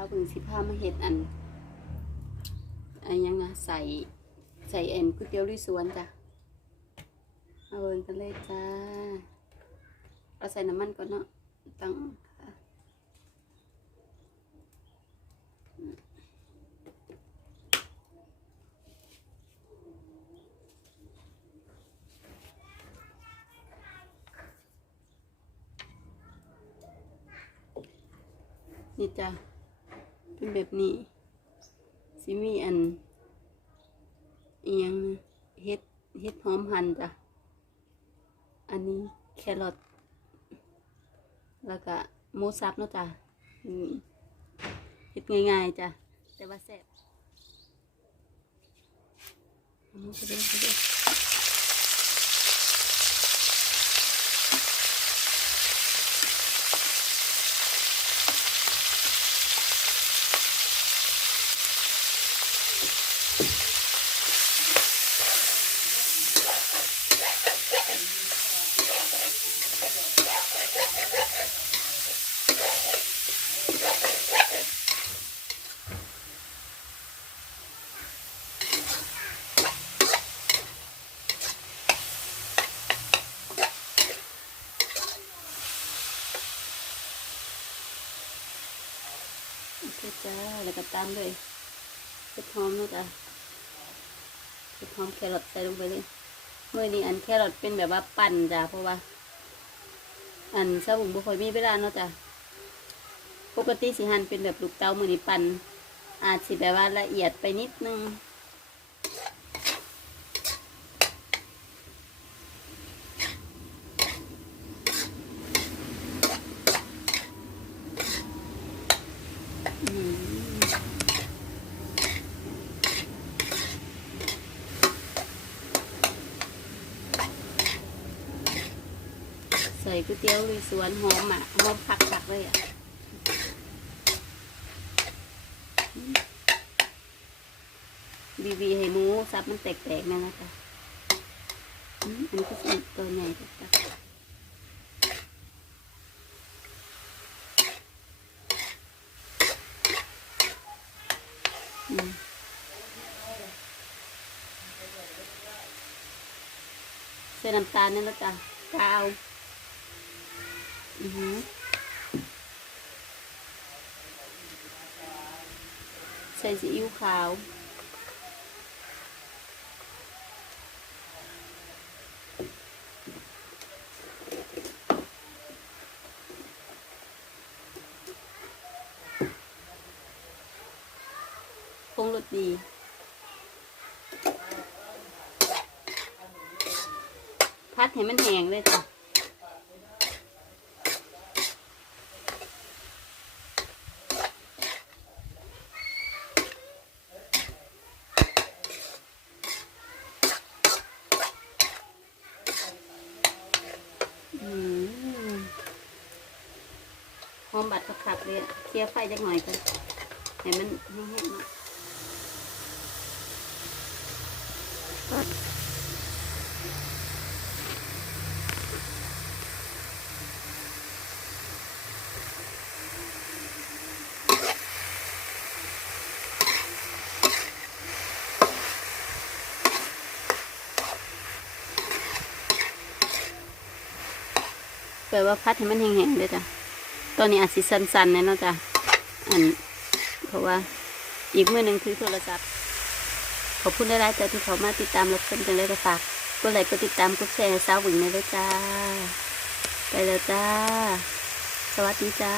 พามาเห็ดอันอันยังนะใส่ใส่เอ็นก๋วยเตี๋ยวลุยสวนจ้ะมาเบิ่งกันเลยจ้าเราใส่น้ำมันก่อนเนาะตั้งค่ะนี่จ้ะ เป็นแบบนี้สิมีอันอียังเฮ็ดเฮ็ดหอมหั่นจ้ะ อันนี้แครอทแล้วก็หมูสับเนาะจ้ะเฮ็ดง่ายๆจ้ะ แต่ว่าแซ่บเอามาไเลยไปเลยโอจ้า แล้วก็ตามด้วยเห็ดหอมเนาะจ้ะเห็ดหอมแครอทใส่ลงไปเลยเมื่อนี้อันแครอทเป็นแบบว่าปั่นจ้ะเพราะว่า อันซาบุงบุคอยมีเวลาเนาะจ้ะปกติสิหันเป็นแบบลูกเตามือนี้ปั่นอาจสิแบบว่าละเอียดไปนิดนึง อืม ใส่ก๋วยเตี๋ยวลุยสวนหอมอะหอมคักๆเลยอะบีบีให้หมูซับมันแตกๆนั่นนะจ๊ะอืมอันนี้ก็อีกตัวใหญ่จ้ะอืมใส่น้ำตาลนั่นแล้วจ้ะกาว อือหือใส่ซีอิ๊วขาวปรุงรสดีพัดให้มันแห้งเลยจ้ะ อืมห อมบัดขับๆเลยอะเคลียร์ไฟจักหน่อยกันให้มันแห้งๆเนาะแปลว่าพัดให้มันแห้งๆเลยจ้ะ ตอนนี้อาจสิสั้นๆเลยเนาะจ้ะอันเพราะว่าอีกมือหนึ่งถือโทรศัพท์ขอบคุณได้ไลายๆแต่ที่เขามาติดตามรับชมกันเลยก็ฝากกดไลค์กดติดตามกดแชร์สาวหวิงเลยด้วยจ้า ไปแล้วจ้า สวัสดีจ้า